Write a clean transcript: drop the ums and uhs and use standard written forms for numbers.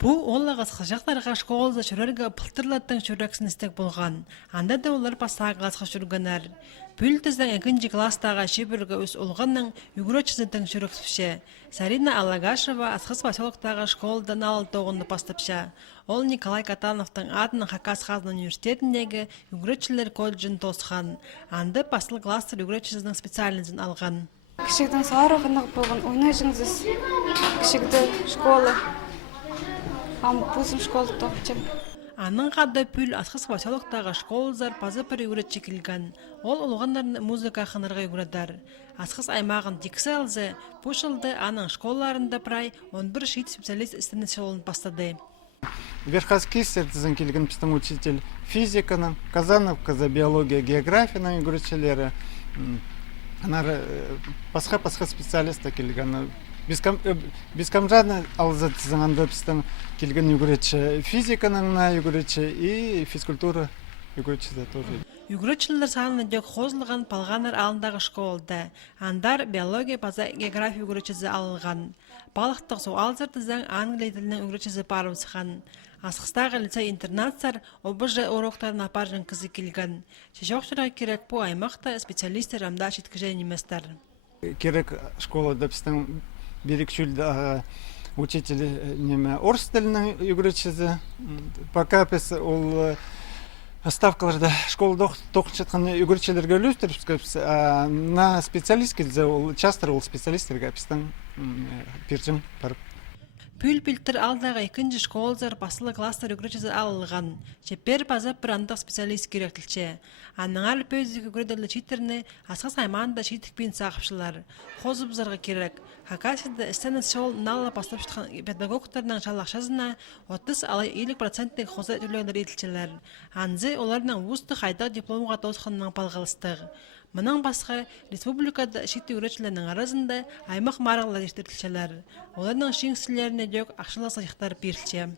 Бу оллагас хажактарга школда чөрөргө былтырлаттың чөрөксүн истек болгон. Анда да олар пассагасга чүргөнөр. Бүлтөздөн 2 класстагы шибирге өс улганның югрөчүзөтөн чөрөксүше. Сарина Алагашева асхыс поселоктагы школдан алтыгынды пастапша. Ол Николай Катановтың адын Хакасхазан университетиндеги югрөчүлөр колледжин тосхан. Анда пасыл класстар югрөчүзүнүн специальностын алган. Кішігдің сарығынық болған ойнайжыңыз кішігді школы, бұзым школы тоқчым. Анын кадда пүл асхыс поселоктагы школзар пазы пір югрөтчү келген. Ол улгандарын музыка ханырга юградар. Асхыс аймагын тексе алзы, бу жылды анын школларында прай 11 шит специалист истенешолун бастады. Верхоскистер тизен келген біздің учитель физиканың, Казановка за биология, географияның югрөтчүлөрү. Анар пасха специалиста келген. Бескамжаны алзат заңанда біздің келген югрөтчү физиканың югрөтчү и физкультура югрөтчү тоже. Югрөчүлөр саны дөк хозулган палганар алындагы школда. Андар биология, паза география югрөчүсү алынган. Балыктык суу алзар тизен англия тилинин югрөчүсү барыбысхан. Асхыстагы лицей-интернаттар ОБЖ уроктарын апаржын кызы келген. Шешокчура керек бу аймакта специалисттер амда жеткижен эместер. Керек школада біздің бирикчүлдө учитель неме орыс тилинин югрөчүсү. Пока біз ол ставкаларда школада токун жаткан югрөчүлөргө үлестирип, на специалист келсе, ол часто ол специалисттерге биздин биржим барып. Пүл-пүлтір алдағы 2 школзар басылы класстар үгіречізі алылған. Жеппер базап бір андық специалист керектілче. Анныңар пөздігі үгіредерлі читеріні асқас аймағында читік бейін сақыпшылар. Қозыбызарға керек. Хакасида істеніз шол налы бастап шытқан педагогтарының жалақшазына 30-50% қоза түрлердер етілчелер. Анзы оларының ұсты қайдақ дипломға тосқанның палғалыстығы. Мұның басқа республикада шикті үгіретшілерінің арасында аймақ марғылар ештіртілшелер. Оларның шеңсілеріне дөк ақшылық саяқтар берілче.